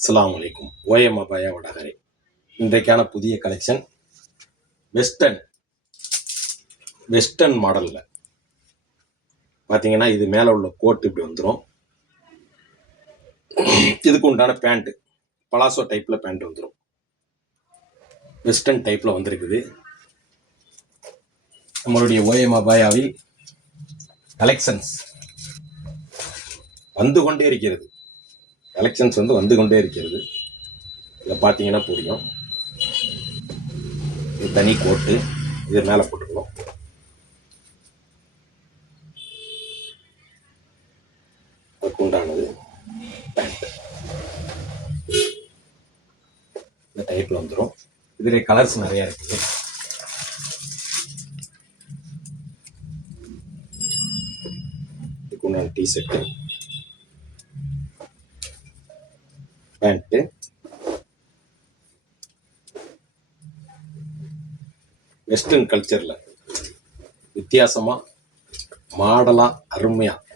அஸ்ஸலாமு அலைக்கும். ஓஎம் அபாயா வடகரை. இன்றைக்கான புதிய கலெக்ஷன் வெஸ்டர்ன் மாடலில் பார்த்தீங்கன்னா, இது மேலே உள்ள கோட் இப்படி வந்துடும். இதுக்கு உண்டான பேண்ட்டு பலாசோ டைப்பில் பேண்ட் வந்துடும். வெஸ்டர்ன் டைப்பில் வந்திருக்குது. நம்மளுடைய ஓஎம் அபாயாவில் கலெக்ஷன்ஸ் வந்து கொண்டே இருக்கிறது. வந்து கொண்டே இருக்கிறது. இதில் பார்த்தீங்கன்னா புரியும். இது தனி கோட்டு, இது மேலே போட்டுக்கணும். அதுக்கு உண்டானது பேண்ட் இந்த டைப்பில் வந்துடும். இதில் கலர்ஸ் நிறையா இருக்குது. இதுக்கு உண்டான டிஷர்ட்டு, பேண்ட்டு, வெஸ்டர்ன் கல்ச்சரில் வித்தியாசமாக மாடலாக அருமையாக